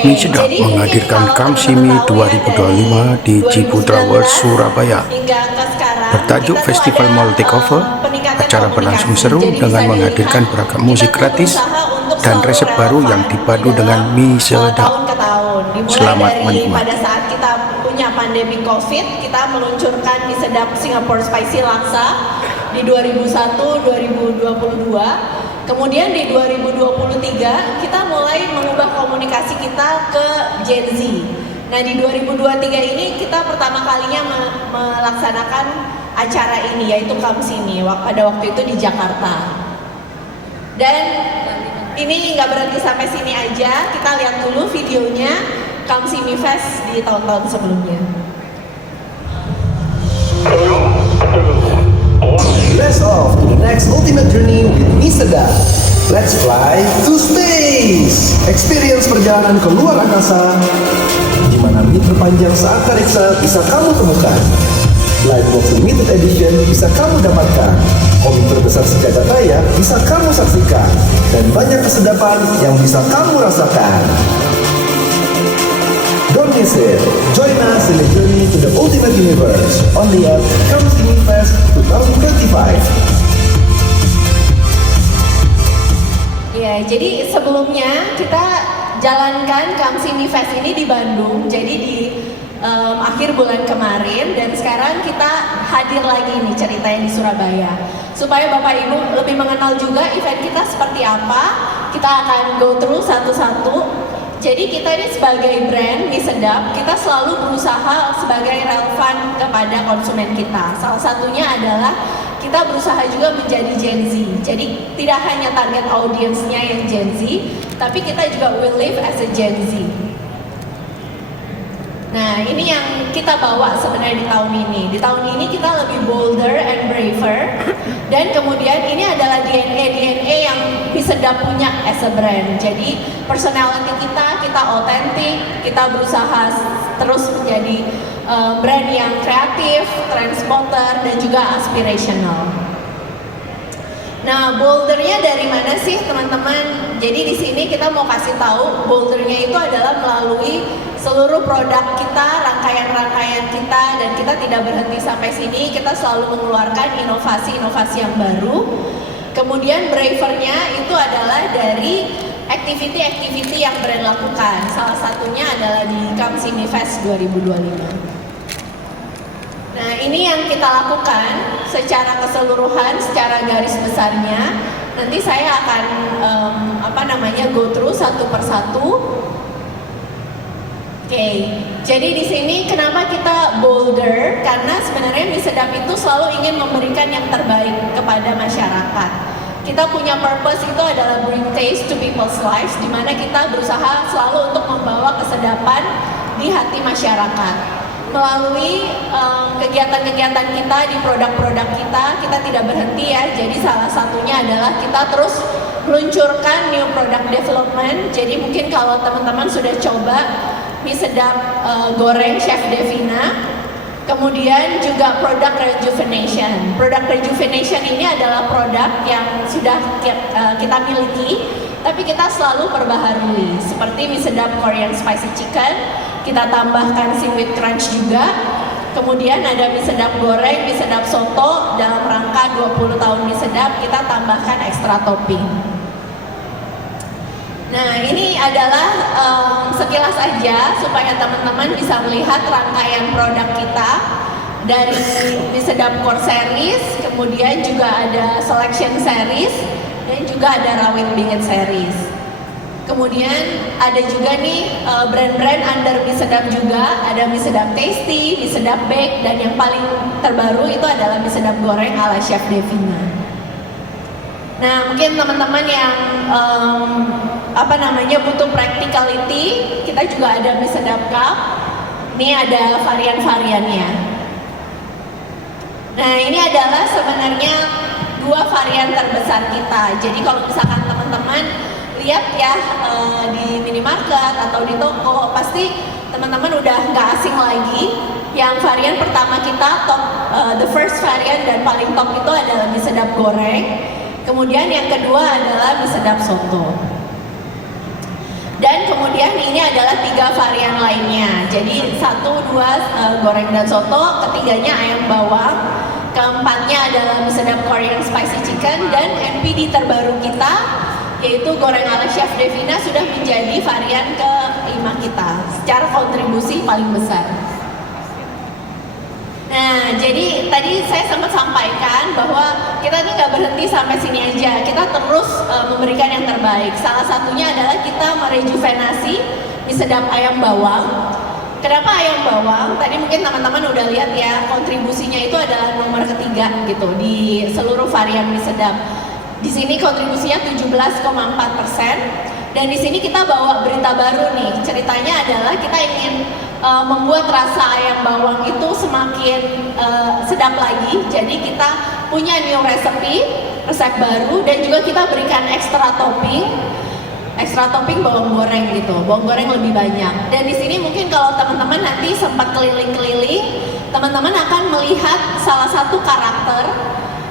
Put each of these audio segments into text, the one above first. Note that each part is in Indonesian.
Mie Sedap menghadirkan Kamsimi 2025 di Ciputra World Surabaya. Bertajuk Festival Mall Takeover, acara berlangsung seru dengan menghadirkan beragam musik gratis dan resep baru yang dipadu dengan mie sedap. Selamat menikmati. Pada saat kita punya pandemi COVID, kita meluncurkan mie sedap Singapore Spicy Laksa di 2021-2022. Kemudian di 2023 kita mulai mengubah komunikasi kita ke Gen Z. Nah di 2023 ini kita pertama kalinya melaksanakan acara ini, yaitu Kamsimi pada waktu itu di Jakarta. Dan ini nggak berhenti sampai sini aja, kita lihat dulu videonya Kamsimi Fest di tahun-tahun sebelumnya. Let's off to the next ultimate journey with Mie Sedap. Let's fly to space. Experience perjalanan ke luar angkasa, di mana mie terpanjang seantariksa bisa kamu temukan. Livebox limited edition bisa kamu dapatkan. Komik terbesar sejagat raya bisa kamu saksikan. Dan banyak kesedapan yang bisa kamu rasakan. Don't miss it. Join us in the journey to the ultimate universe. Only at Kamsimi Fest 2025. Ya, jadi sebelumnya kita jalankan Kamsimi Fest ini di Bandung. Jadi di akhir bulan kemarin, dan sekarang kita hadir lagi nih ceritanya di Surabaya. Supaya Bapak Ibu lebih mengenal juga event kita seperti apa, kita akan go through satu-satu. Jadi kita ini sebagai brand Mie Sedap, kita selalu berusaha sebagai relevan kepada konsumen kita. Salah satunya adalah kita berusaha juga menjadi Gen Z. Jadi tidak hanya target audiensnya yang Gen Z, tapi kita juga will live as a Gen Z. Nah ini yang kita bawa sebenarnya di tahun ini. Di tahun ini kita lebih bolder and braver. Dan kemudian ini adalah DNA yang Mie Sedap punya as a brand. Jadi personality kita otentik, kita berusaha terus menjadi brand yang kreatif, trendsetter, dan juga aspirational. Nah, boldernya dari mana sih teman-teman? Jadi di sini kita mau kasih tahu boldernya itu adalah melalui seluruh produk kita, rangkaian-rangkaian kita, dan kita tidak berhenti sampai sini. Kita selalu mengeluarkan inovasi-inovasi yang baru. Kemudian bravernya itu adalah dari activity-activity yang brand lakukan. Salah satunya adalah di Kamsimi Fest 2025. Nah ini yang kita lakukan secara keseluruhan, secara garis besarnya. Nanti saya akan go through satu persatu. Oke, jadi di sini kenapa kita bolder? Karena sebenarnya Mie Sedap itu selalu ingin memberikan yang terbaik kepada masyarakat. Kita punya purpose itu adalah bring taste to people's lives, di mana kita berusaha selalu untuk membawa kesedapan di hati masyarakat. Melalui kegiatan-kegiatan kita di produk-produk kita tidak berhenti ya. Jadi salah satunya adalah kita terus meluncurkan new product development. Jadi mungkin kalau teman-teman sudah coba Mie Sedap goreng Chef Devina, kemudian juga produk rejuvenation. Produk rejuvenation ini adalah produk yang sudah kita miliki, tapi kita selalu perbaharui. Seperti Mie Sedap Korean Spicy Chicken, kita tambahkan seaweed crunch juga. Kemudian ada Mie Sedap goreng, Mie Sedap soto, dalam rangka 20 tahun Mie Sedap kita tambahkan ekstra topping. Nah ini adalah sekilas aja supaya teman-teman bisa melihat rangkaian produk kita dari Mie Sedap Core Series, kemudian juga ada Selection Series, dan juga ada Rawit Bingit Series. Kemudian ada juga nih brand-brand under Mie Sedap juga, ada Mie Sedap Tasty, Mie Sedap Bake, dan yang paling terbaru itu adalah Mie Sedap goreng ala Chef Devina. Nah mungkin teman-teman yang butuh practicality, kita juga ada Mie Sedap Cup. Ini ada varian-variannya. Nah ini adalah sebenarnya dua varian terbesar kita. Jadi kalau misalkan teman-teman lihat ya di minimarket atau di toko, pasti teman-teman udah nggak asing lagi. Yang varian pertama kita top, the first varian dan paling top itu adalah Mie Sedap goreng. Kemudian yang kedua adalah Mie Sedap soto. Dan kemudian ini adalah 3 varian lainnya. Jadi 1, 2 goreng dan soto, ketiganya ayam bawang, keempatnya adalah mie sedap Korean spicy chicken, dan MPD terbaru kita yaitu goreng ala Chef Devina sudah menjadi varian ke-5 kita secara kontribusi paling besar. Nah, jadi tadi saya sempat sampaikan bahwa kita ini nggak berhenti sampai sini aja. Kita terus memberikan yang terbaik. Salah satunya adalah kita merejuvenasi mie sedap ayam bawang. Kenapa ayam bawang? Tadi mungkin teman-teman udah lihat ya, kontribusinya itu adalah nomor ketiga gitu di seluruh varian mie sedap. Di sini kontribusinya 17,4%. Dan di sini kita bawa berita baru nih. Ceritanya adalah kita ingin membuat rasa ayam bawang itu semakin sedap lagi. Jadi kita punya new recipe, resep baru, dan juga kita berikan extra topping bawang goreng gitu. Bawang goreng lebih banyak. Dan di sini mungkin kalau teman-teman nanti sempat keliling-keliling, teman-teman akan melihat salah satu karakter.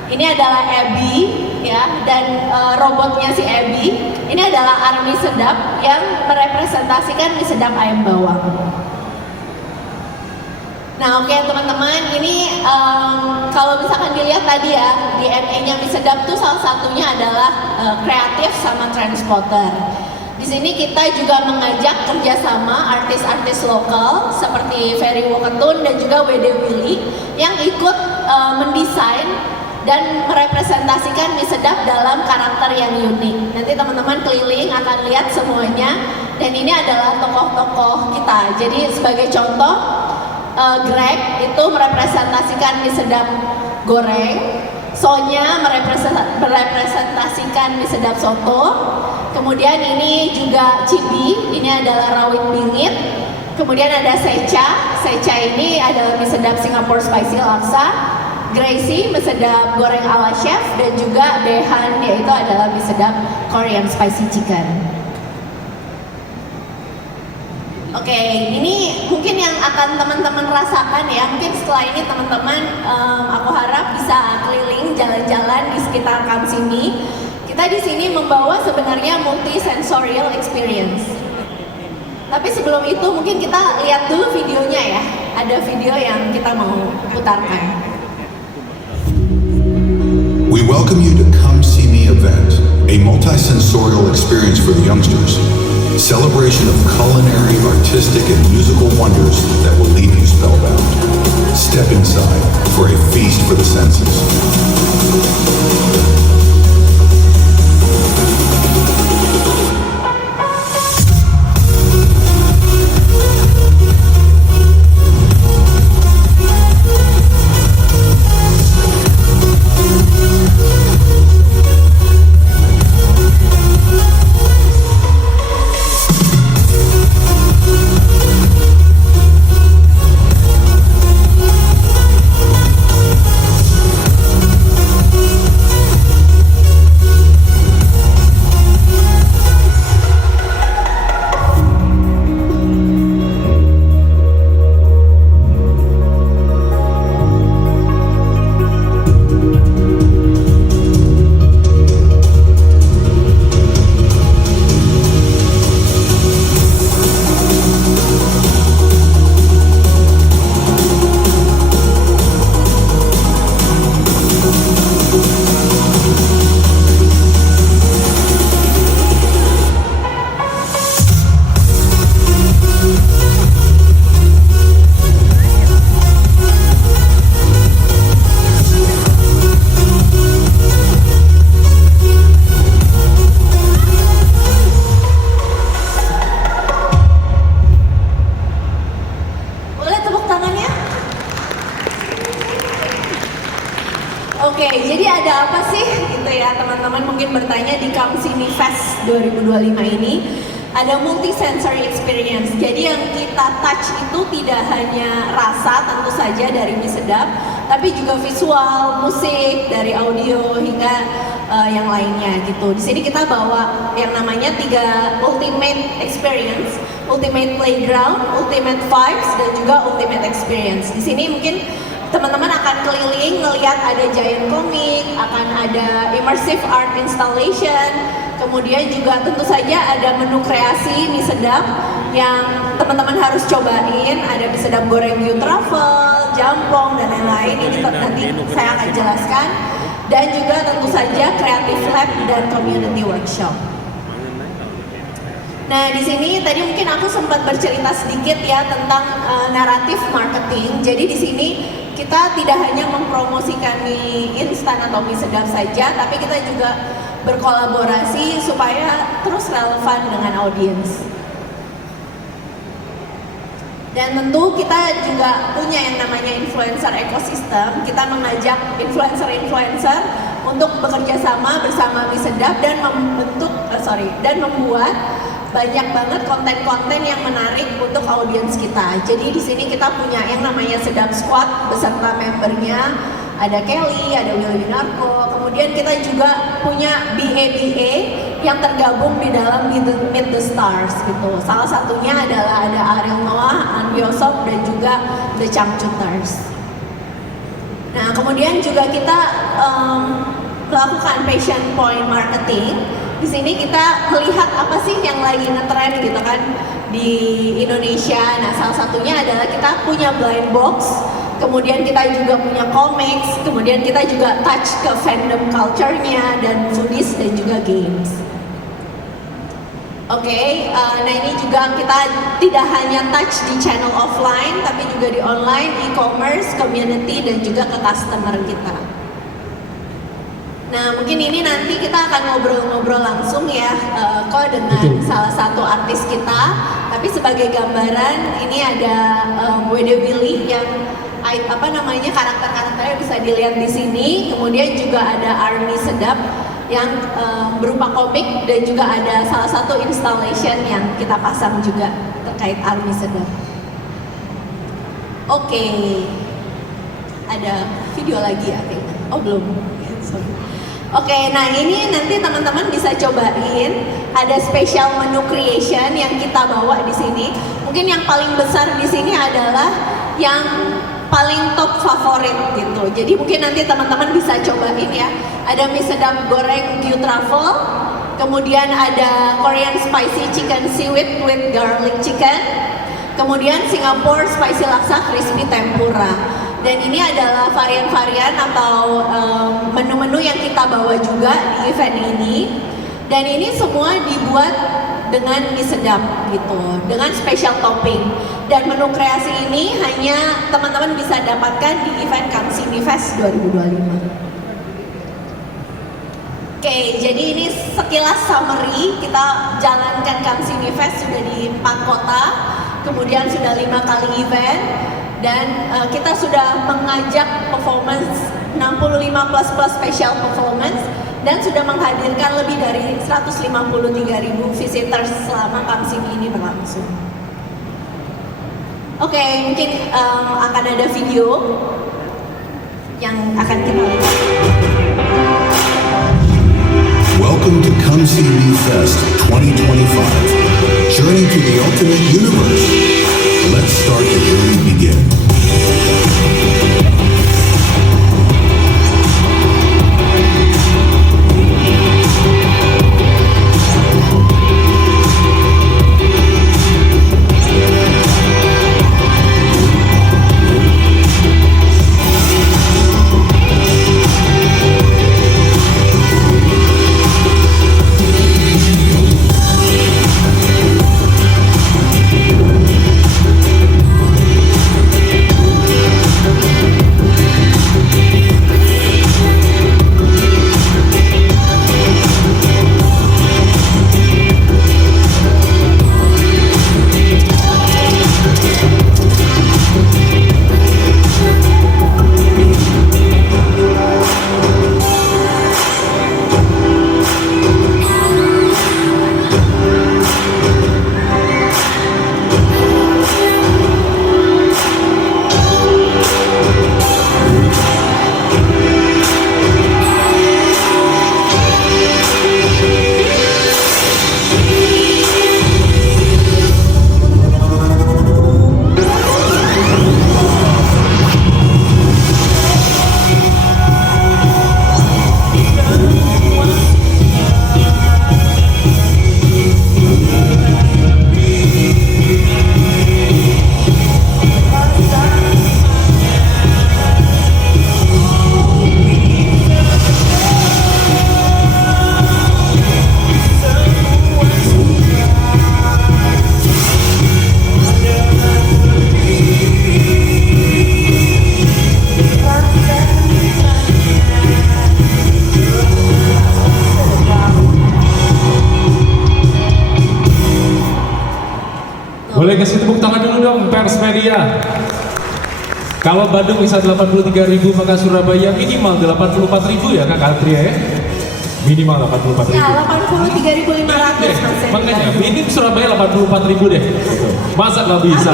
Ini adalah Abby ya, dan robotnya si Abby. Ini adalah army sedap yang merepresentasikan mie sedap ayam bawang. Nah oke teman-teman, ini kalau misalkan dilihat tadi ya, di MA-nya mie sedap tuh salah satunya adalah kreatif sama transporter. Di sini kita juga mengajak kerjasama artis-artis lokal seperti Ferry Woketun dan juga WD Willy yang ikut mendesain dan merepresentasikan mie sedap dalam karakter yang unik. Nanti teman-teman keliling akan lihat semuanya, dan ini adalah tokoh-tokoh kita. Jadi sebagai contoh, Greg itu merepresentasikan mie sedap goreng, Sonya merepresentasikan mie sedap soto, kemudian ini juga Cibi, ini adalah rawit bingit, kemudian ada Secha ini adalah mie sedap Singapore Spicy Laksa, Gracie mie sedap goreng ala chef, dan juga Dehan yaitu adalah mie sedap Korean Spicy Chicken. Oke, ini mungkin yang akan teman-teman rasakan ya. Mungkin setelah ini teman-teman, aku harap bisa keliling jalan-jalan di sekitar kamp sini. Kita di sini membawa sebenarnya multi-sensorial experience. Tapi sebelum itu mungkin kita lihat dulu videonya ya. Ada video yang kita mau putarkan. We welcome you to Come See Me event, a multi-sensorial experience for the youngsters. Celebration of culinary, artistic, and musical wonders that will leave you spellbound. Step inside for a feast for the senses. Oke, jadi ada apa sih gitu ya teman-teman mungkin bertanya di Come See Me Fest 2025 ini. Ada multi-sensory experience. Jadi yang kita touch itu tidak hanya rasa tentu saja dari mie sedap, tapi juga visual, musik, dari audio hingga yang lainnya gitu. Di sini kita bawa yang namanya 3 ultimate experience, ultimate playground, ultimate vibes, dan juga ultimate experience. Di sini mungkin teman-teman akan keliling ngelihat ada giant comic, akan ada immersive art installation, kemudian juga tentu saja ada menu kreasi mie sedap yang teman-teman harus cobain. Ada mie sedap goreng view truffle, jambong, dan lain-lain. Ini nanti saya akan jelaskan. Dan juga tentu saja creative lab dan community workshop. Nah, di sini tadi mungkin aku sempat bercerita sedikit ya tentang naratif marketing. Jadi di sini kita tidak hanya mempromosikan mie instan atau mie sedap saja, tapi kita juga berkolaborasi supaya terus relevan dengan audiens. Dan tentu kita juga punya yang namanya influencer ekosistem. Kita mengajak influencer-influencer untuk bekerja sama bersama mie sedap dan membuat banyak banget konten-konten yang menarik untuk audiens kita. Jadi di sini kita punya yang namanya Sedap Squad beserta membernya. Ada Kelly, ada Will Yunarko, kemudian kita juga punya BA yang tergabung di dalam Meet the Stars gitu. Salah satunya adalah ada Ariel Noah, An Yosop, dan juga The Changcuters. Nah, kemudian juga kita melakukan passion point marketing. Di sini kita melihat apa sih yang lagi ngetren gitu kan di Indonesia. Nah, salah satunya adalah kita punya blind box. Kemudian kita juga punya comics, kemudian kita juga touch ke fandom culture-nya dan foodies dan juga games. Oke, nah ini juga kita tidak hanya touch di channel offline, tapi juga di online, e-commerce, community, dan juga ke customer kita. Nah, mungkin ini nanti kita akan ngobrol-ngobrol langsung ya, kok dengan salah satu artis kita. Tapi sebagai gambaran, ini ada Wede Willy yang karakter-karakternya bisa dilihat di sini. Kemudian juga ada Army Sedap yang berupa komik, dan juga ada salah satu installation yang kita pasang juga terkait Army Sedap. Oke, ada video lagi ya kayaknya. Oh belum. Oke, nah ini nanti teman-teman bisa cobain. Ada special menu creation yang kita bawa di sini. Mungkin yang paling besar di sini adalah yang paling top favorit gitu. Jadi mungkin nanti teman-teman bisa cobain ya. Ada mie sedap goreng view truffle, kemudian ada Korean spicy chicken seaweed with garlic chicken, kemudian Singapore spicy laksa crispy tempura. Dan ini adalah varian-varian atau menu-menu yang kita bawa juga di event ini. Dan ini semua dibuat dengan mie sedap gitu, dengan special topping. Dan menu kreasi ini hanya teman-teman bisa dapatkan di event Kamsimi Fest 2025. Oke, jadi ini sekilas summary. Kita jalankan Kamsimi Fest sudah di 4 kota, kemudian sudah 5 kali event, dan kita sudah mengajak performance 65 plus special performance, dan sudah menghadirkan lebih dari 153.000 visitors selama Kamsimi ini berlangsung. Oke, mungkin akan ada video yang akan kita lihat. Welcome to Come See Me Fest 2025. Journey to the ultimate universe. Let's start the journey begin. Boleh kasih tepuk tangan dulu dong Pers Media. Kalau Bandung bisa 83.000 maka Surabaya minimal 84.000 ya Kak Katria ya? Minimal 84.000. Ya, 83.500 Mas. Makanya minim Surabaya 84.000 deh. Masa nggak bisa?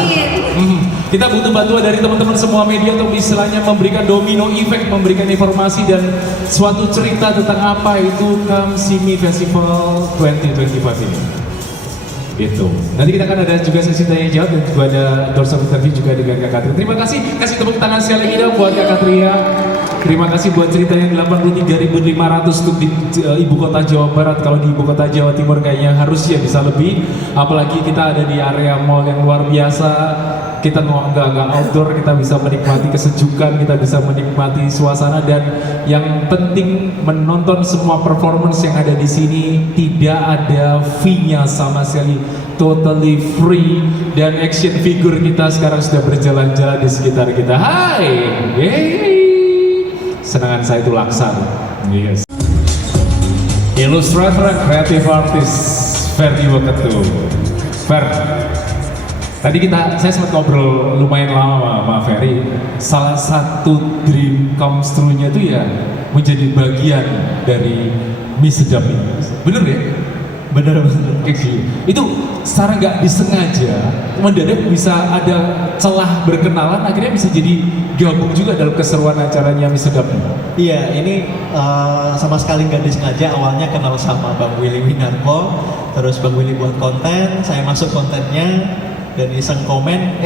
Kita butuh bantuan dari teman-teman semua media untuk istilahnya memberikan domino effect, memberikan informasi dan suatu cerita tentang apa itu Come See Me Festival 2025 ini. Gitu. Nanti kita akan ada juga sesi tanya jawab dan juga ada dorsal interview juga dengan Kak Katria. Terima kasih, kasih tepuk tangan sekali lagi dong buat Kak Katria. Terima kasih buat ceritanya 83.500 untuk di ibu kota Jawa Barat. Kalau di ibu kota Jawa Timur kayaknya harusnya bisa lebih. Apalagi kita ada di area mall yang luar biasa. Kita nggak outdoor, kita bisa menikmati kesejukan, kita bisa menikmati suasana dan yang penting menonton semua performance yang ada di sini tidak ada fee-nya sama sekali, totally free dan action figure kita sekarang sudah berjalan-jalan di sekitar kita. Hai, senangan saya itu laksana. Yes. Illustrator and creative artist Ferdi Waketu. Tadi saya sempat ngobrol lumayan lama sama Ferry. Salah satu dream come true-nya tuh ya menjadi bagian dari mie sedap ini. Bener ya? Bener. Itu secara nggak disengaja, mendadak bisa ada celah berkenalan, akhirnya bisa jadi gabung juga dalam keseruan acaranya mie sedap ini. Iya, ini sama sekali nggak disengaja. Awalnya kenal sama Bang Willy Winarko, terus Bang Willy buat konten, saya masuk kontennya. Dan iseng komen,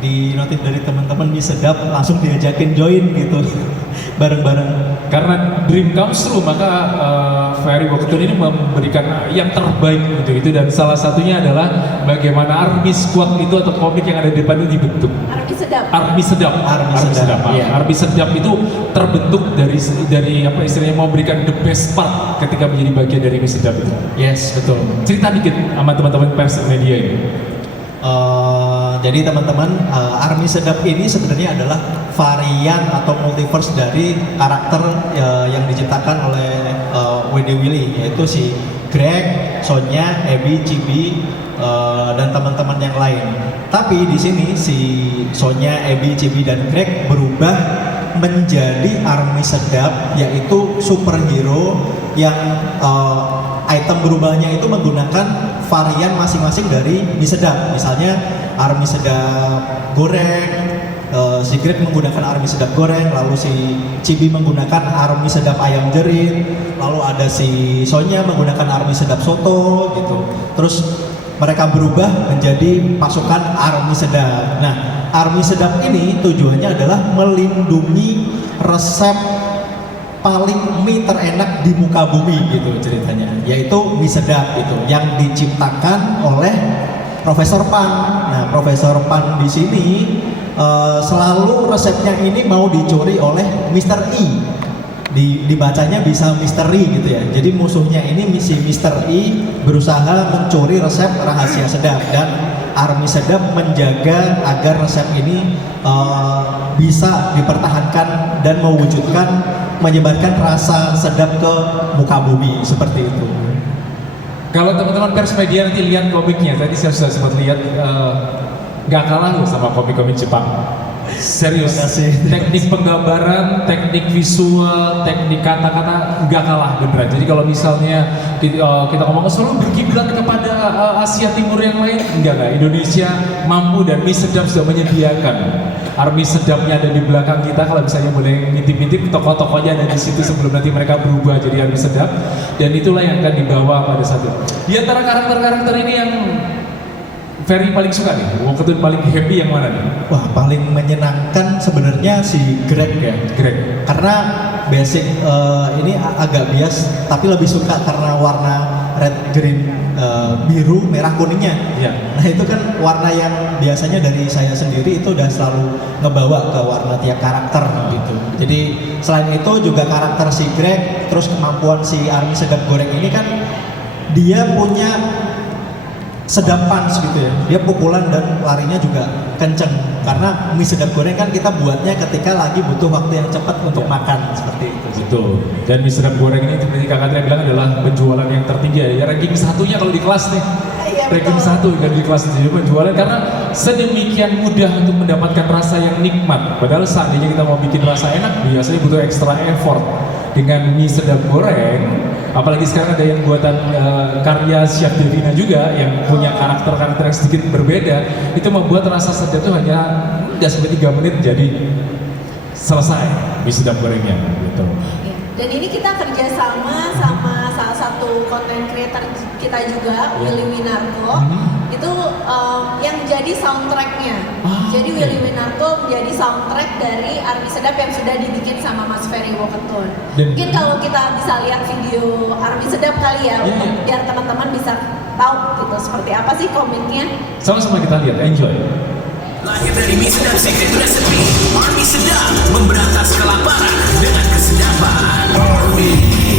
di notif dari teman-teman mie sedap, langsung diajakin join gitu, bareng-bareng. Karena dream comes true, maka Ferry Waketu ini memberikan yang terbaik untuk itu dan salah satunya adalah bagaimana Army Squad itu atau komik yang ada di depan itu dibentuk. Army Sedap. Iya. Army Sedap itu terbentuk dari apa istilahnya mau memberikan the best part ketika menjadi bagian dari mie sedap itu. Yes, betul. Cerita dikit sama teman-teman pers media ini. Jadi teman-teman, Army Sedap ini sebenarnya adalah varian atau multiverse dari karakter yang diciptakan oleh WD Willy, yaitu si Greg, Sonya, Abby, Cibi, dan teman-teman yang lain. Tapi di sini si Sonya, Abby, Cibi, dan Greg berubah menjadi Army Sedap, yaitu superhero yang item berubahnya itu menggunakan varian masing-masing dari mie sedap. Misalnya Army Sedap goreng, si Greg menggunakan Army Sedap goreng, lalu si Cibi menggunakan Army Sedap ayam jerit, lalu ada si Sonya menggunakan Army Sedap soto gitu. Terus mereka berubah menjadi pasukan Army Sedap. Nah, Army Sedap ini tujuannya adalah melindungi resep paling mie terenak di muka bumi gitu ceritanya, yaitu mie sedap itu yang diciptakan oleh Profesor Pan. Nah, Profesor Pan di sini selalu resepnya ini mau dicuri oleh Mr. E. Dibacanya bisa misteri gitu ya. Jadi musuhnya ini si Mr. E berusaha mencuri resep rahasia sedap dan Army Sedap menjaga agar resep ini bisa dipertahankan dan mewujudkan menyebarkan rasa sedap ke muka bumi seperti itu. Kalau teman-teman pers media nanti lihat komiknya, tadi saya sudah sempat lihat nggak kalah loh sama komik-komik Jepang. Serius, teknik penggambaran, teknik visual, teknik kata-kata nggak kalah beneran. Jadi kalau misalnya kita ngomong selalu berkiblat kepada Asia Timur yang lain, enggak. Indonesia mampu dan mie sedap sudah menyediakan. Army Sedapnya ada di belakang kita, kalau misalnya boleh ngintip-ngintip, tokoh-tokohnya ada di situ sebelum nanti mereka berubah jadi Army Sedap. Dan itulah yang akan dibawa pada saat itu. Di antara karakter-karakter ini yang Ferry paling suka nih, Waketu paling happy yang mana nih? Wah, paling menyenangkan sebenarnya si Greg ya. Greg. Karena basic ini agak bias, tapi lebih suka karena warna red, green, biru, merah, kuningnya. Iya. Nah itu kan warna yang biasanya dari saya sendiri itu udah selalu ngebawa ke warna tiap karakter gitu. Jadi selain itu juga karakter si Greg, terus kemampuan si Army Sedap goreng ini kan dia punya sedap punch gitu ya, dia pukulan dan larinya juga kenceng karena mie sedap goreng kan kita buatnya ketika lagi butuh waktu yang cepat untuk makan seperti itu. Betul. Dan mie sedap goreng ini seperti Kak Katria bilang adalah penjualan yang tertinggi ya, ranking satunya kalau di kelas nih. Iya ranking betul. 1 hingga di kelas 7 penjualan karena sedemikian mudah untuk mendapatkan rasa yang nikmat. Padahal seandainya kita mau bikin rasa enak biasanya butuh extra effort. Dengan mie sedap goreng, apalagi sekarang ada yang buatan karya Chef Devina juga yang punya karakter-karakter yang sedikit berbeda, itu membuat rasa sedap itu hanya nggak sampai 3 menit jadi selesai mie sedap gorengnya gitu. Iya. Dan ini kita kerjasama sama salah satu content creator kita juga, Willy Winarko. Itu yang jadi soundtracknya. Jadi Willy Winarko menjadi soundtrack dari Army Sedap yang sudah dibikin sama Mas Ferry Woketun. Mungkin kalau kita bisa lihat video Army Sedap kali ya, untuk biar teman-teman bisa tahu gitu seperti apa sih komiknya. Sama-sama kita lihat, enjoy. Lahir dari mie sedap secret recipe Army Sedap memberantas kelaparan dengan kesedapan.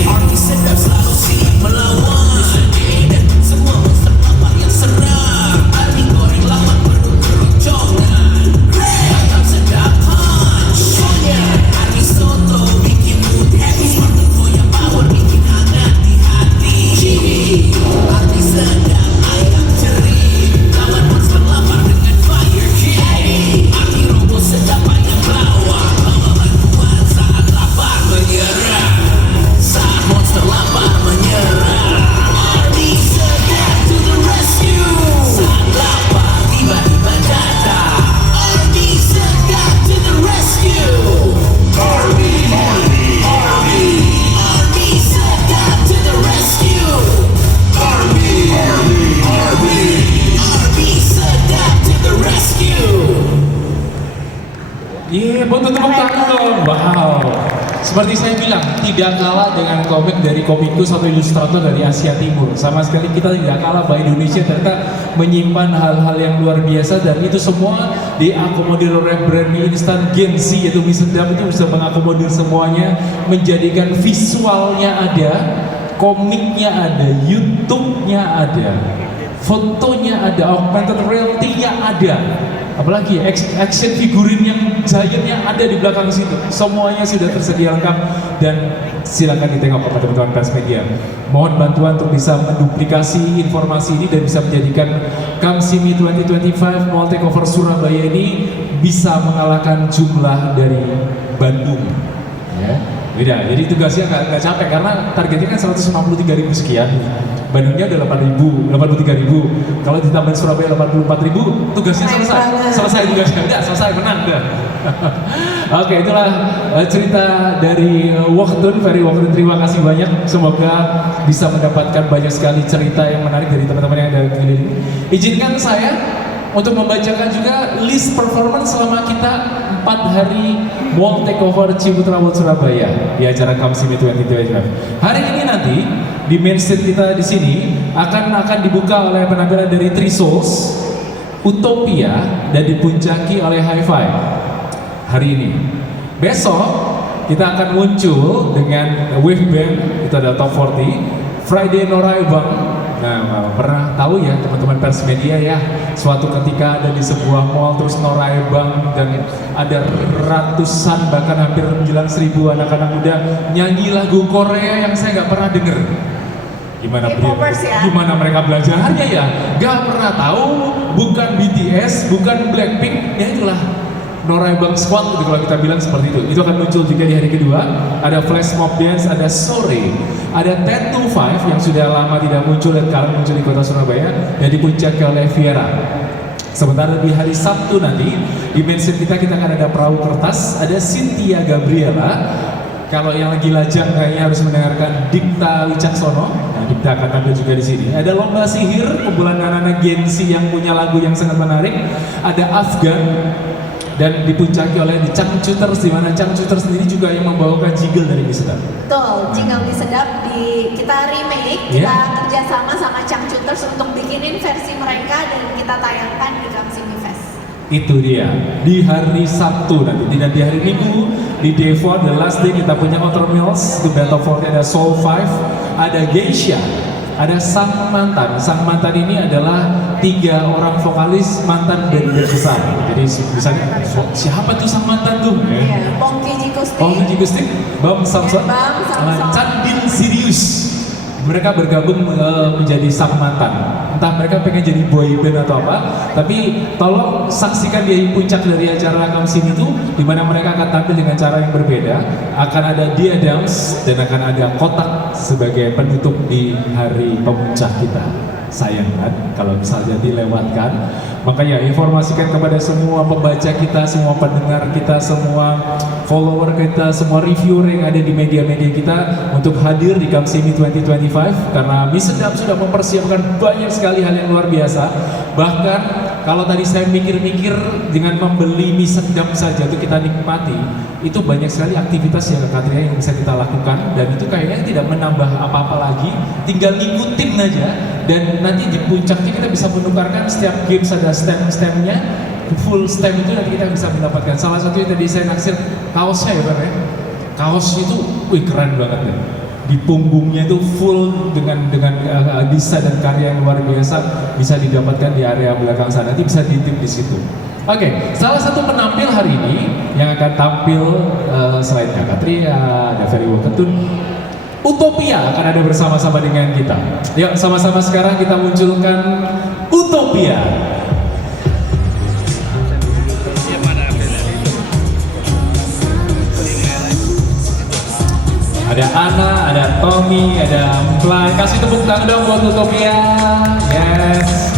Army Sedap selalu siap melawan dan semua monster lapar yang seram. Army goreng lapak penuh keroncongan. Ayam sedap punch. Army soto bikin mood happy. Sparkle goyang power bikin hangat di hati. Army sedap ayam cerih. Lawan monster lapar dengan fire king. Army robo sedap ayam bawang. Bawa bantuan saat lapar menyerah. Saat monster lapar menyerah. Army sedap to the rescue. Saat lapar tiba-tiba datang. Army sedap to the rescue. Army sedap to the rescue. Army sedap to the rescue. Iya, buat tepuk tangan dong. Wow. Seperti saya bilang, tidak kalah dengan komik dari komikus atau ilustrator dari Asia Timur. Sama sekali kita tidak kalah bahwa Indonesia ternyata menyimpan hal-hal yang luar biasa dan itu semua diakomodir oleh brand mie instan Gen Z yaitu mie sedap itu bisa mengakomodir semuanya, menjadikan visualnya ada, komiknya ada, YouTube-nya ada, fotonya ada, augmented reality-nya ada. Apalagi action figurin yang giant yang ada di belakang situ, semuanya sudah tersedia lengkap dan silakan ditengok oleh teman-teman pers media. Mohon bantuan untuk bisa menduplikasi informasi ini dan bisa menjadikan Kamsimi 2025 Mall Takeover Surabaya ini bisa mengalahkan jumlah dari Bandung. Ya, beda. Jadi tugasnya nggak capek karena targetnya kan 153.000 sekian. Bandungnya udah 83.000. Kalau ditambahin Surabaya 84.000, tugasnya selesai. Selesai tugasnya, udah selesai, menang udah. Oke, itulah cerita dari Woketun, Ferry Woketun. Terima kasih banyak. Semoga bisa mendapatkan banyak sekali cerita yang menarik dari teman-teman yang ada di sini. Izinkan saya untuk membacakan juga list performance selama kita 4 hari Mall Takeover Ciputra World Surabaya di acara Kamsimi 2025. Hari ini nanti di main stage kita di sini akan dibuka oleh penampilan dari Three Souls, Utopia dan dipuncaki oleh Hi-Fi hari ini. Besok kita akan muncul dengan Wave Band, itu ada Top 40, Friday Noraebang. Nah, pernah tahu ya teman-teman pers media ya, suatu ketika ada di sebuah mall terus Noraebang dan ada ratusan bahkan hampir menjelang 1.000 anak-anak muda nyanyi lagu Korea yang saya nggak pernah denger. Gimana mereka belajarnya ya? Gak pernah tahu, bukan BTS, bukan Blackpink, ya itulah Noraebang Squad gitu kalau kita bilang seperti itu. Itu akan muncul juga di hari kedua. Ada Flash Mob Dance, ada Sore, ada 10 to 5 yang sudah lama tidak muncul dan sekarang muncul di kota Surabaya dan dipuncaki oleh Viera. Sementara di hari Sabtu nanti di main stage kita akan ada Perahu Kertas, ada Cynthia Gabriela. Kalau yang lagi lajang kayaknya harus mendengarkan Dikta Wicaksono. Nah, Dikta akan tampil juga di sini. Ada Lomba Sihir, kumpulan anak-anak Gen Z yang punya lagu yang sangat menarik. Ada Afgan dan dipuncaki oleh The Changcuters, di mana Changcuters sendiri juga yang membawakan jingle dari Mie Sedap. Betul, jingle Mie Sedap kita remake, kita kerjasama sama Changcuters untuk bikinin versi mereka dan kita tayangkan di Kamsimi Fest. Itu dia, di hari Sabtu nanti. Dan di hari Minggu, di Day 4, the last day kita punya Outer Mills, di Battle 40 ada Soul 5, ada Geisha, ada Sang Mantan. Sang Mantan ini adalah 3 orang vokalis mantan band besar. Jadi misalnya siapa tuh Sang Mantan tuh? Iya, Pongki Jikustik, Bam Samson, Bam Samson, Candil Sirius, mereka bergabung menjadi sang mantan. Entah mereka pengen jadi boy band atau apa, tapi tolong saksikan di puncak dari acara Come See Me itu, di mana mereka akan tampil dengan cara yang berbeda. Akan ada dia dance dan akan ada kotak sebagai penutup di hari pemuncak kita. Sayang kan kalau misalnya dilewatkan. Makanya informasikan kepada semua pembaca kita, semua pendengar kita, semua follower kita, semua reviewer yang ada di media-media kita untuk hadir di Come See Me 2025, karena Mie Sedap sudah mempersiapkan banyak sekali hal yang luar biasa. Bahkan kalau tadi saya mikir-mikir, dengan membeli Mie Sedap saja itu kita nikmati, itu banyak sekali aktivitas yang Katria yang bisa kita lakukan, dan itu kayaknya tidak menambah apa-apa lagi, tinggal ngikutin aja. Dan nanti di puncaknya kita bisa menukarkan setiap games ada stem-stemnya, full stem itu nanti kita bisa mendapatkan. Salah satu yang tadi saya naksir kaosnya ya Bang ya, kaos itu wih keren banget ya. Di punggungnya itu full dengan desain dan karya yang luar biasa, bisa didapatkan di area belakang sana, nanti bisa ditip di situ. Oke, salah satu penampil hari ini yang akan tampil selain Kak Katria, ada Ferry Waketun, Utopia akan ada bersama-sama dengan kita. Yuk sama-sama sekarang kita munculkan Utopia. Ada Ana, ada Tommy, ada Mplay. Kasih tepuk tangan dong buat Utopia. Yes.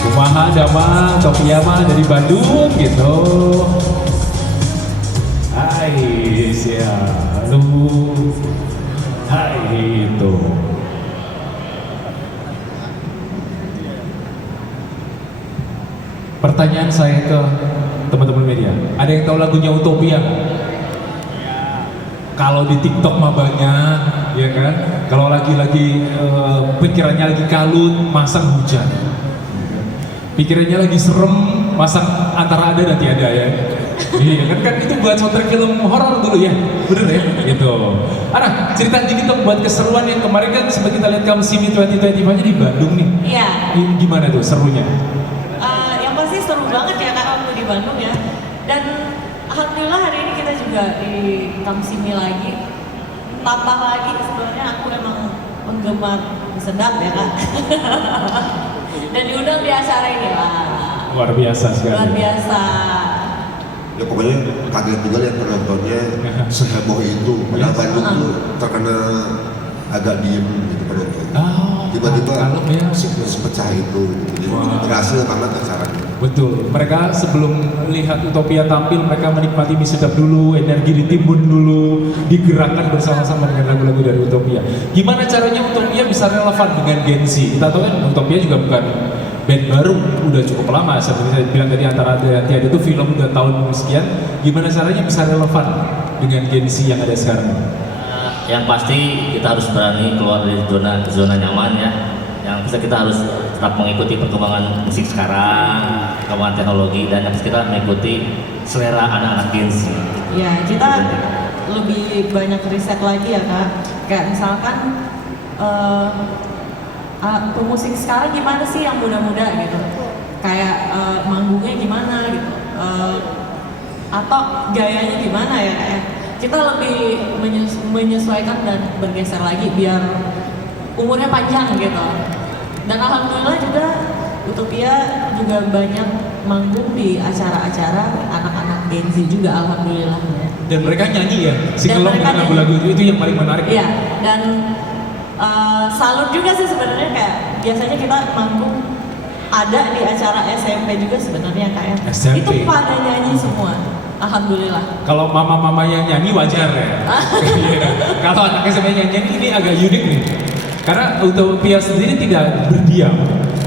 Kumaha Dama, Utopia mah dari Bandung gitu. Hai, siapa lu? Hai itu. Pertanyaan saya ke teman-teman media, ada yang tahu lagunya Utopia? Kalau di TikTok mah banyak, ya kan? Kalau lagi pikirannya lagi kalut, masang hujan. Pikirannya lagi serem, masang antara ada dan tiada ya. Iya kan itu buat soundtrack film horor dulu ya, bener ya? Gitu. Ana, cerita dikit dong buat keseruan yang kemarin kan sempat kita lihat Come See Me 2025-nya di Bandung nih. Iya. Gimana tuh serunya? Yang pasti seru banget ya Kak waktu di Bandung ya. Dan alhamdulillah hari ini kita juga di Come See Me lagi. Tambah lagi sebenarnya aku emang penggemar Mie Sedap ya Kak. Dan diundang di acara ini lah. Luar biasa sekali. Luar biasa. Ya pokoknya kaget juga lihat penontonnya seheboh itu. Padahal Bandung tuh terkena agak diem gitu penonton. Tiba-tiba ya. sepecah itu. Jadi berhasil banget acaranya. Betul. Mereka sebelum lihat Utopia tampil, mereka menikmati Mie Sedap dulu, energi ditimbun dulu, digerakkan bersama-sama dengan lagu-lagu dari Utopia. Gimana caranya Utopia bisa relevan dengan Gen Z? Kita tahu kan Utopia juga bukan band baru, udah cukup lama. Seperti saya bilang tadi, antara tiada itu film udah tahun sekian. Gimana caranya bisa relevan dengan Gen Z yang ada sekarang? Yang pasti kita harus berani keluar dari zona nyaman ya. Yang bisa kita harus tetap mengikuti perkembangan musik sekarang, perkembangan teknologi, dan harus kita mengikuti selera anak-anak Gen Z. Ya, kita lebih banyak riset lagi ya Kak. Kayak misalkan pemusik sekarang gimana sih yang muda-muda gitu, kayak manggungnya gimana gitu, atau gayanya gimana ya kayak kita lebih menyesuaikan dan bergeser lagi biar umurnya panjang gitu. Dan alhamdulillah juga Utopia juga banyak manggung di acara-acara anak-anak Gen Z juga alhamdulillah. Dan mereka nyanyi ya, singelong dengan lagu-lagu itu yang paling menarik. Iya, dan salut juga sih sebenarnya, kayak biasanya kita manggung ada di acara SMP juga sebenarnya kayak SMP. itu pada nyanyi semua, alhamdulillah. Kalau mama-mama yang nyanyi wajar ya. Kalau anak SMP yang nyanyi ini agak unik nih, karena Utopia sendiri tidak berdiam,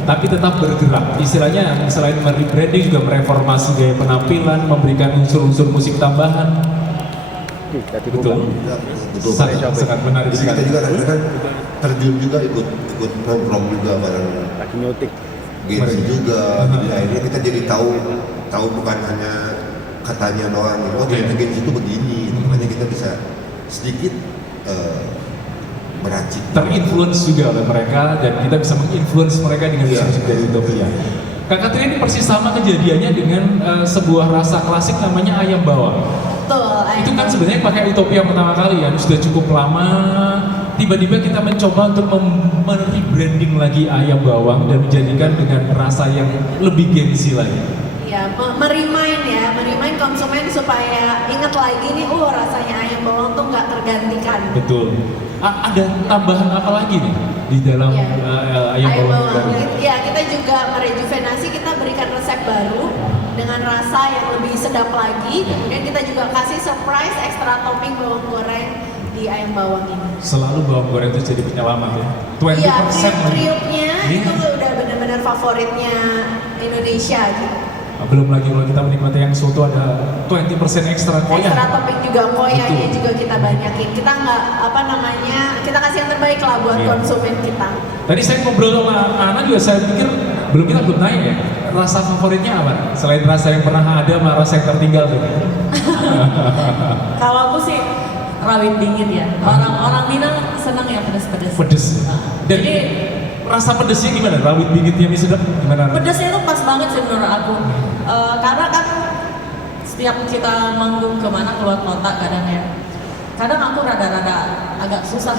tapi tetap bergerak. Istilahnya selain merebranding juga mereformasi gaya penampilan, memberikan unsur-unsur musik tambahan. Betul. Sangat menarik Jadi sekali. kita juga kadang-kadang terjun juga ikut nongkrong juga bareng Gen Z juga. Jadi akhirnya kita jadi tahu bukan hanya katanya doang. Oh ternyata Gen Z itu begini. Makanya kita bisa sedikit meracik. Terinfluence juga oleh mereka, dan kita bisa menginfluence mereka dengan musik dari Utopia. Kak Katria ini persis sama kejadiannya dengan sebuah rasa klasik namanya ayam bawang. Betul. Itu kan sebenarnya pakai Utopia pertama kali ya, sudah cukup lama. Tiba-tiba kita mencoba untuk merebranding lagi ayam bawang dan menjadikan dengan rasa yang lebih gengsi lagi. Ya, merimain konsumen supaya ingat lagi nih, rasanya ayam bawang tuh nggak tergantikan. Betul. Ada tambahan apa lagi nih di dalam ayam bawang baru? Ya, kita juga merejuvenasi, kita berikan resep baru dengan rasa yang lebih sedap lagi. Kemudian kita juga kasih surprise extra topping bawang goreng di ayam bawang ini. Selalu bawang goreng itu jadi penyelamat ya. 20% Iya, lagi. kriuk-kriuknya itu udah benar-benar favoritnya Indonesia gitu. Belum lagi kalau kita menikmati yang soto ada 20% ekstra koya. Extra topping juga koyanya Betul. juga kita banyakin. Kita nggak kita kasih yang terbaik lah buat konsumen kita. Tadi saya ngobrol sama Ana juga, saya pikir kita belum nanya ya. Rasa favoritnya apa? Selain rasa yang pernah ada sama rasa yang tertinggal tuh. Kalau aku sih rawit dingin ya. Orang Minang senang yang pedas-pedas. Pedes. Dan Jadi rasa pedesnya gimana? Rawit dinginnya mie sedap gimana? pedasnya itu pas banget sih menurut aku. Karena kan setiap kita manggung kemana keluar kota kadang ya. Kadang aku rada-rada agak susah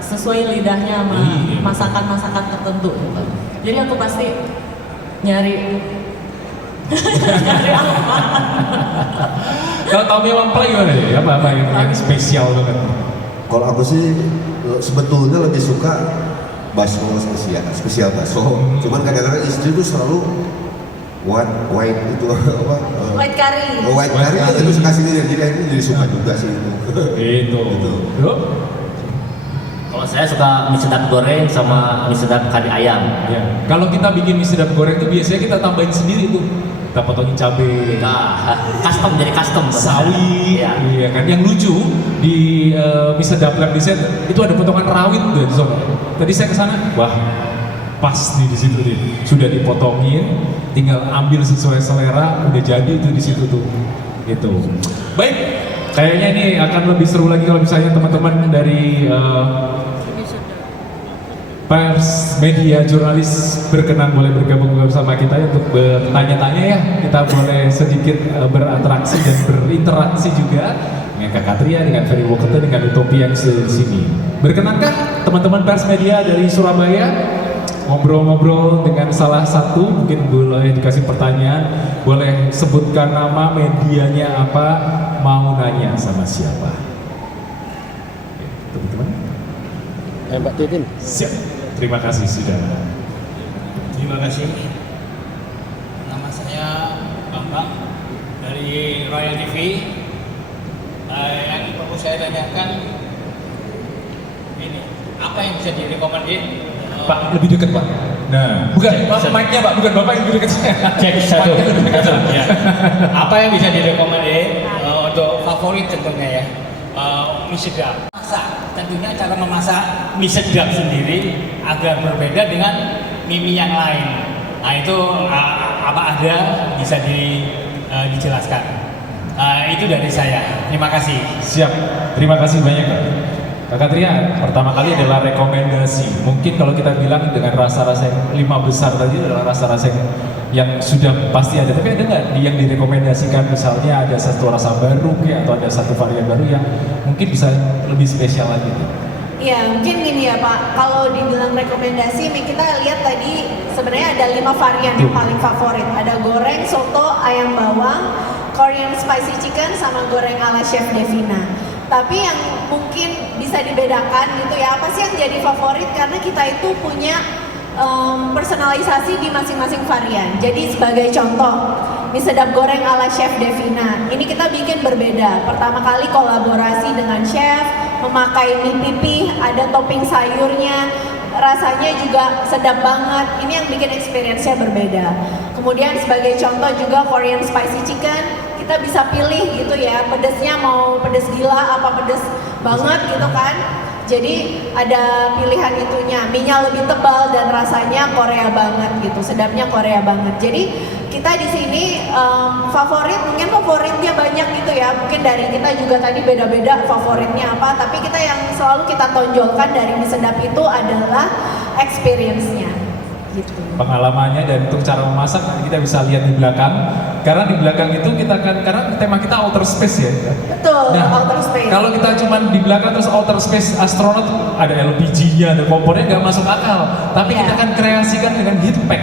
sesuai lidahnya sama masakan-masakan tertentu gitu. Jadi aku pasti nyari apa? Kalau Tommy Wampel gimana ya? Apa yang spesial banget? Kalau aku sih sebetulnya lebih suka bakso spesial bakso. Cuman kadang-kadang istri tuh selalu white itu apa? White curry. White curry itu suka sini, jadi suka juga sih itu. Gitu. Bro? Kalau saya suka mie sedap goreng sama mie sedap kari ayam. Ya. Kalau kita bikin mie sedap goreng itu biasanya kita tambahin sendiri tuh. Kita potongin cabai. Nah, custom jadi custom. Sawi, Iya. iya kan. Yang lucu di mie sedap Lab Design itu ada potongan rawit tuh di sana. Tadi saya kesana, wah pas nih di situ nih. Sudah dipotongin, tinggal ambil sesuai selera, udah jadi itu di situ tuh. Gitu. Baik, kayaknya ini akan lebih seru lagi kalau misalnya teman-teman dari pers, media, jurnalis berkenan boleh bergabung bersama kita untuk bertanya-tanya ya. Kita boleh sedikit berinteraksi dan berinteraksi juga dengan Kak Katria, dengan Ferry Wokete, dengan Utopia yang di sini. Berkenankah teman-teman pers media dari Surabaya ngobrol-ngobrol dengan salah satu? Mungkin boleh dikasih pertanyaan, boleh sebutkan nama, medianya apa, mau nanya sama siapa? Oke, teman-teman. Mbak Titin. Siap. Terima kasih sudah. Terima kasih. Nama saya Bambang dari Royal TV. Yang perlu saya tanyakan ini, apa yang bisa direkomendin? Pak, lebih dekat Pak. Nah, bukan mic-nya Pak, bukan Bapak yang lebih dekat. Cek satu. Ya. Apa yang bisa direkomendin untuk favorit tentunya ya? Mie sedap. Tentunya cara memasak mie sedap sendiri agar berbeda dengan mie yang lain. Nah itu apa ada bisa dijelaskan. Itu dari saya. Terima kasih. Siap. Terima kasih banyak Kak. Kak Katria, pertama kali adalah rekomendasi. Mungkin kalau kita bilang dengan rasa-rasa yang 5 besar tadi adalah rasa-rasa yang sudah pasti ada. Tapi ada nggak yang direkomendasikan misalnya ada satu rasa baru atau ada satu varian baru yang mungkin bisa lebih spesial lagi? Iya, mungkin gini ya Pak, kalau dibilang rekomendasi, kita lihat tadi sebenarnya ada 5 varian yang paling favorit. Ada goreng, soto, ayam bawang, Korean spicy chicken, sama goreng ala Chef Devina. Tapi yang mungkin bisa dibedakan gitu ya, apa sih yang jadi favorit? Karena kita itu punya personalisasi di masing-masing varian. Jadi sebagai contoh, mie sedap goreng ala Chef Devina. Ini kita bikin berbeda. Pertama kali kolaborasi dengan chef, memakai mie pipih, ada topping sayurnya, rasanya juga sedap banget. Ini yang bikin experience-nya berbeda. Kemudian sebagai contoh juga Korean spicy chicken, kita bisa pilih gitu ya, pedesnya mau pedes gila apa pedes banget gitu kan. Jadi ada pilihan itunya, mie-nya lebih tebal dan rasanya Korea banget gitu, sedapnya Korea banget. Jadi kita di sini mungkin favoritnya banyak gitu ya. Mungkin dari kita juga tadi beda-beda favoritnya apa, tapi kita yang selalu kita tonjolkan dari mie sedap itu adalah experience-nya gitu. Pengalamannya dan untuk cara memasak nanti kita bisa lihat di belakang. Karena di belakang itu karena tema kita outer space ya. Betul, Nah, outer space. kalau kita cuman di belakang terus outer space astronot ada LPG-nya, ada kompornya nggak masuk akal. Tapi Iya. kita akan kreasikan dengan heat pack.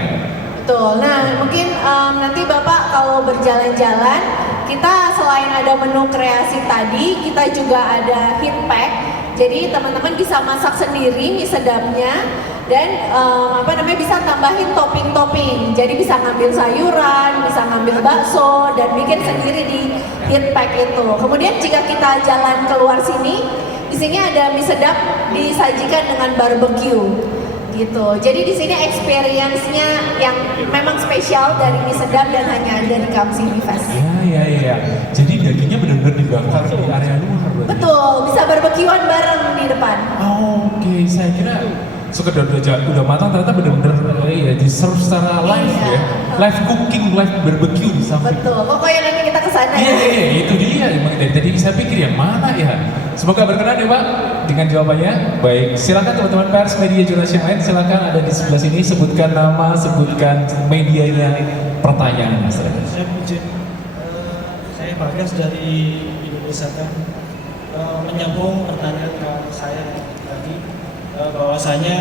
Betul. Nah, mungkin nanti Bapak kalau berjalan-jalan, kita selain ada menu kreasi tadi, kita juga ada heat pack. Jadi teman-teman bisa masak sendiri mie sedapnya dan bisa tambahin topping-topping. Jadi bisa ngambil sayuran, bisa ngambil bakso dan bikin sendiri di heat pack itu. Kemudian jika kita jalan keluar sini, di sini ada mie sedap disajikan dengan barbecue. Gitu. Jadi di sini experience-nya yang memang spesial dari mie sedap dan hanya ada di Come See Me Fest. Iya. Jadi dagingnya benar-benar dibakar di area luar. Betul, bisa barbekyuan bareng di depan. Oke, saya kira sekedar udah matang ternyata benar-benar di serve secara live ya. Live cooking, live barbecue di samping. Betul, pokoknya nanti kita kesana ya. Iya, itu dia. Emang dari tadi saya pikir yang mana ya. Semoga berkenan ya Pak dengan jawabannya. Baik, silakan teman-teman pers, media jurnalis yang lain, silakan ada di sebelah sini, sebutkan nama, sebutkan medianya, pertanyaan Mas. Saya Puji, saya Bagas dari Indonesia kan menyambung pertanyaan kawan saya tadi bahwasanya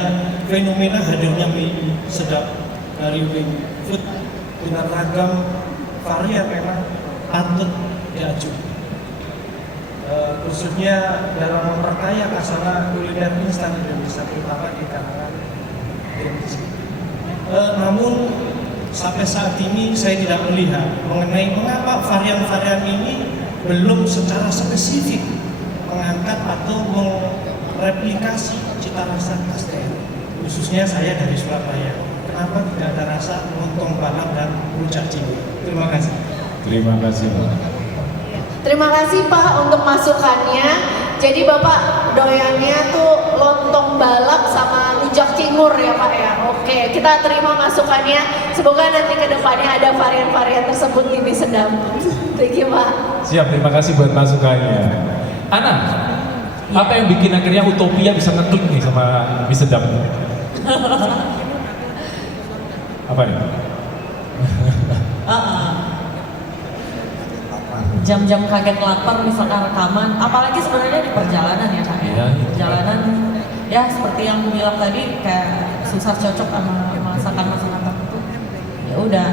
fenomena hadirnya mie sedap dari Wing Food dengan ragam varian memang patut diaju. Khususnya dalam memperkaya khasana kuliner instan Indonesia terutama di kalangan Indonesia. Namun sampai saat ini saya tidak melihat mengenai mengapa varian-varian ini belum secara spesifik mengangkat atau mereplikasi cita rasa khas daerah. Khususnya saya dari Surabaya. Kenapa tidak ada rasa lontong balap dan rujak cingur? Terima kasih. Terima kasih Pak. Terima kasih Pak untuk masukannya. Jadi Bapak doyannya tuh lontong balap sama rujak cingur ya Pak ya. Oke, kita terima masukannya. Semoga nanti ke depannya ada varian-varian tersebut di mie sedap. Thank you Pak. Siap, terima kasih buat masukannya. Ana, apa yang bikin akhirnya Utopia bisa ngeklik nih sama mie sedap? Apa nih? Jam-jam kaget lapar misalkan rekaman, apalagi sebenarnya di perjalanan ya Kak. Iya. Perjalanan ya seperti yang bilang tadi kayak susah cocok sama masakan-masakan tertentu. Ya udah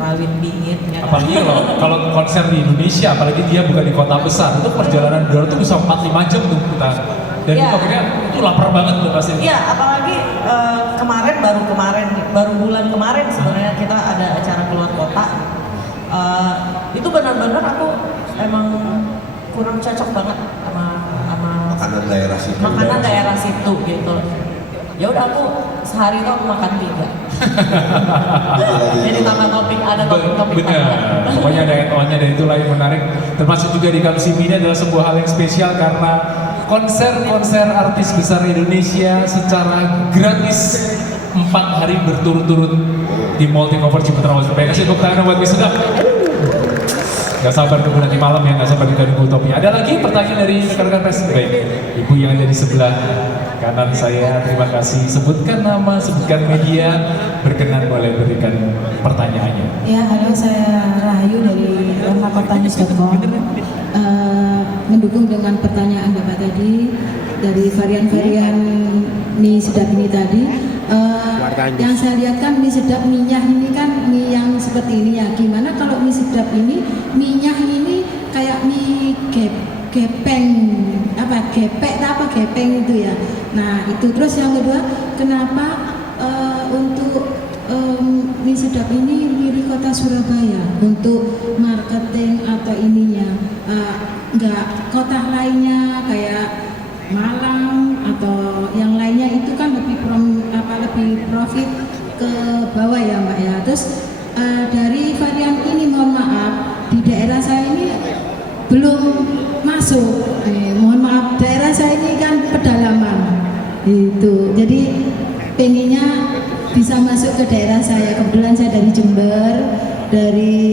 rawit dingin ya. Apalagi kalau konser di Indonesia, apalagi dia bukan di kota besar, itu perjalanan darat tuh bisa 4-5 jam tuh kita. Dan Iya. itu akhirnya itu lapar banget tuh pasti. Iya, apalagi baru bulan kemarin sebenarnya kita ada acara keluar kota. Itu benar-benar aku emang kurang cocok banget sama makanan daerah situ. makanan daerah situ gitu. Ya udah aku sehari itu aku makan 3. Jadi tambah topping, ada topping. Benar. Pokoknya ada add-on-nya dan itulah yang menarik. Termasuk juga di Come See Me ini adalah sebuah hal yang spesial karena konser-konser artis besar Indonesia secara gratis 4 hari berturut-turut di Mall Takeover Ciputra World. Terima kasih tepuk tangan buat mie sedap. Gak sabar tunggu nanti malam ya, gak sabar kita di Utopia. Ada lagi pertanyaan dari rekan-rekan pers? Baik, Ibu yang ada di sebelah kanan saya, terima kasih. Sebutkan nama, sebutkan media, berkenan boleh berikan pertanyaannya. Ya, halo, saya Rahayu dari warnakotanews.com. Mendukung dengan pertanyaan Bapak tadi dari varian-varian mie sedap ini tadi. Yang saya lihat kan mie sedap minyak ini kan mie yang seperti ini ya. Gimana kalau mie sedap ini minyak ini kayak mie gepeng gepeng itu ya. Nah itu terus yang kedua, kenapa untuk mie sedap ini milih kota Surabaya untuk marketing atau ininya, nggak kota lainnya kayak Malang atau yang lainnya itu kan lebih profit ke bawah ya Mbak ya. Terus dari varian ini mohon maaf di daerah saya ini belum masuk. Mohon maaf daerah saya ini kan pedalaman itu. Jadi pengennya bisa masuk ke daerah saya. Kebetulan saya dari Jember, dari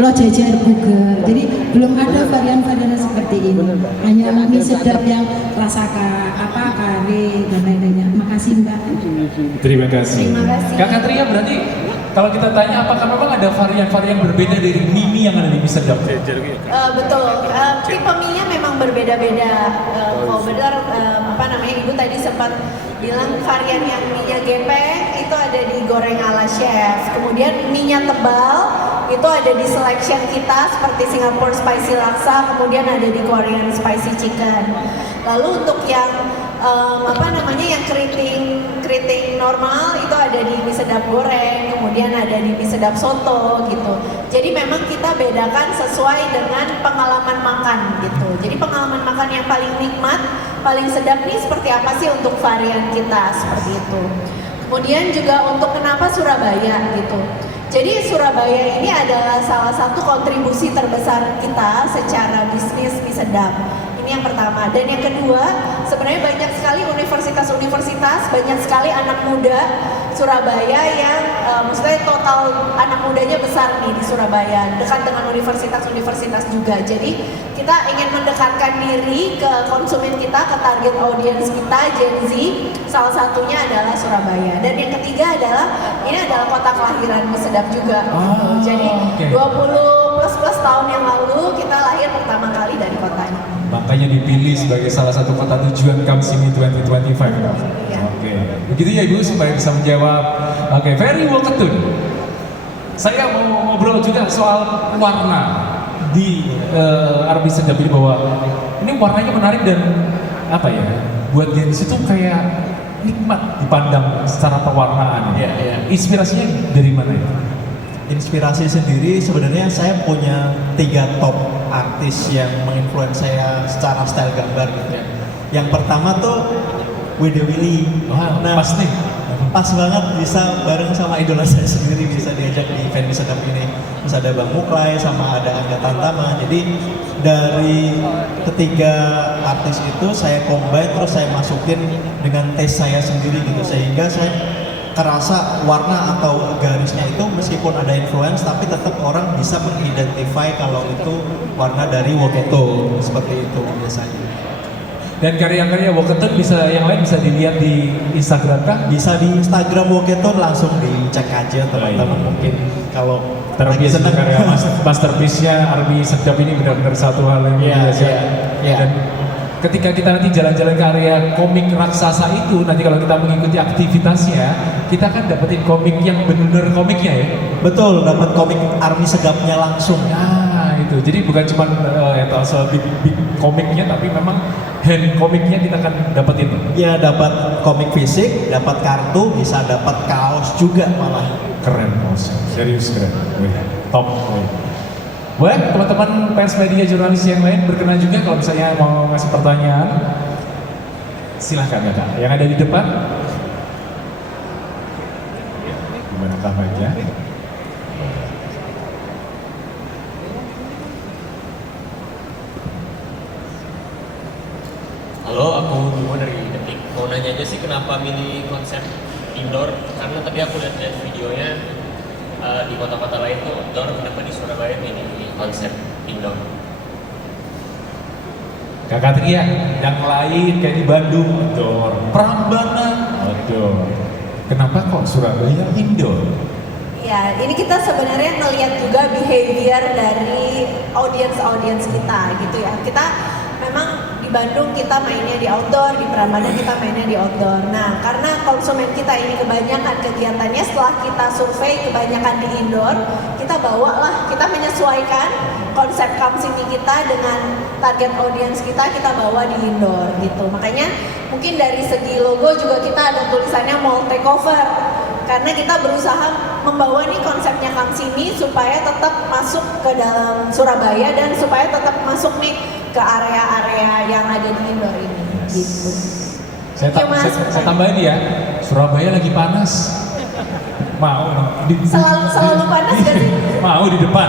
Lojejer Buger. Jadi belum ada varian-varian seperti ini. Hanya mie sedap yang rasa kare dan lain-lainnya. Makasih. kasih Mbak. Terima kasih. Terima kasih. Kak Katria, berarti kalau kita tanya apakah memang ada varian-varian berbeda dari mie yang ada di mie sedap? Betul, tipe mie-nya memang berbeda-beda. Kalau benar, Ibu tadi sempat bilang varian yang mie-nya gepeng itu ada di goreng ala chef. Kemudian mie-nya tebal itu ada di selection kita seperti Singapore spicy laksa, kemudian ada di Korean spicy chicken. Lalu untuk yang yang keriting normal itu ada di mie sedap goreng, kemudian ada di mie sedap soto gitu. Jadi memang kita bedakan sesuai dengan pengalaman makan gitu. Jadi pengalaman makan yang paling nikmat, paling sedap nih seperti apa sih untuk varian kita seperti itu. Kemudian juga untuk kenapa Surabaya gitu. Jadi Surabaya ini adalah salah satu kontribusi terbesar kita secara bisnis mie sedap. Ini yang pertama. Dan yang kedua, sebenarnya banyak sekali universitas-universitas, banyak sekali anak muda Surabaya yang maksudnya total anak mudanya besar nih di Surabaya, dekat dengan universitas-universitas juga. Jadi kita ingin mendekatkan diri ke konsumen kita, ke target audience kita, Gen Z. Salah satunya adalah Surabaya. Dan yang ketiga adalah ini adalah kota kelahiran mie sedap juga. Jadi 20 plus tahun yang lalu kita lahir pertama kali dari kota ini. Makanya dipilih sebagai salah satu kota tujuan Kamsimi 2025. Oke. Begitu ya Ibu supaya bisa menjawab. Oke, Ferry Walketun. Saya mau ngobrol juga soal warna di Army Sedap ini, bahwa ini warnanya menarik dan apa ya, buat Gen Z itu kayak nikmat dipandang secara pewarnaan. Inspirasinya dari mana itu? Inspirasi sendiri sebenarnya saya punya 3 top artis yang menginfluence saya secara style gambar gitu ya. Yang pertama tuh Wede Willy. Nah, pas nih. Pas banget bisa bareng sama idola saya sendiri, bisa diajak di event Mie Sedap ini. Terus ada Bang Muklai sama ada Angga Tantama. Jadi dari ketiga artis itu saya combine, terus saya masukin dengan taste saya sendiri gitu, sehingga saya kerasa warna atau garisnya itu meskipun ada influence tapi tetap orang bisa mengidentify kalau itu warna dari Walketun, seperti itu biasanya. Dan karya-karya Walketun bisa, yang lain bisa dilihat di Instagram kah? Bisa di Instagram Walketun, langsung dicek aja teman-teman. Mungkin kalau terbiasa karya masterpiece-nya Army Sedap ini benar-benar satu hal yang biasa. Dan ketika kita nanti jalan-jalan ke area komik raksasa itu, nanti kalau kita mengikuti aktivitasnya, kita kan dapetin komik yang benar-benar komiknya ya. Betul, dapat komik Army Sedapnya langsung. Nah itu, jadi bukan cuma soal big komiknya, tapi memang hand komiknya kita akan dapetin. Ya, dapat komik fisik, dapat kartu, bisa dapat kaos juga malah. Keren kaosnya, serius keren. Top. Boleh teman-teman pers media jurnalis yang lain berkenan juga kalau misalnya mau ngasih pertanyaan, silahkan ya Kak. Yang ada di depan, gimana kabarnya? Halo, aku Bimo dari Detik. Mau nanya aja sih kenapa milih konsep indoor? Karena tadi aku lihat videonya di kota-kota lain tuh outdoor, kenapa di Surabaya milih konsep indoor? Kakak Tria, yang lain kayak di Bandung outdoor, Prambanan outdoor. Kenapa kok Surabaya indoor? Ya, ini kita sebenarnya ngelihat juga behavior dari audience kita gitu ya. Kita memang di Bandung kita mainnya di outdoor, di Prambanan kita mainnya di outdoor. Nah, karena konsumen kita ini kebanyakan kegiatannya setelah kita survei kebanyakan di indoor, kita bawalah, kita menyesuaikan konsep Kamsimi kita dengan target audience kita bawa di indoor gitu. Makanya mungkin dari segi logo juga kita ada tulisannya mall takeover. Karena kita berusaha membawa nih konsepnya Kamsimi supaya tetap masuk ke dalam Surabaya dan supaya tetap masuk nih ke area-area yang ada di indoor ini. Gitu. Saya tambahin ya, Surabaya lagi panas. Mau selalu panas gak sih? Mau di depan.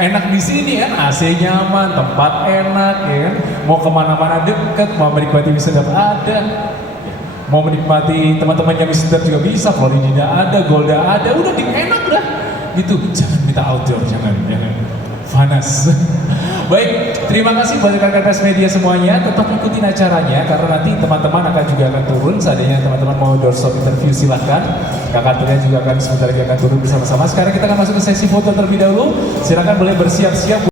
Enak di sini kan, AC nyaman, tempat enak ya kan. Mau kemana-mana deket, mau menikmati Mie Sedap ada. Mau menikmati teman-teman yang Mie Sedap juga bisa, Floridina ada, Golda ada, udah enak dah. Gitu, jangan minta outdoor, jangan panas. Baik, terima kasih buat rekan-rekan Press Media semuanya. Tetap ikutin acaranya karena nanti teman-teman akan turun. Seandainya teman-teman mau doorstop interview silahkan. Kakak Tulen juga akan sebentar lagi akan turun bersama-sama. Sekarang kita akan masuk ke sesi foto terlebih dahulu. Silakan boleh bersiap-siap.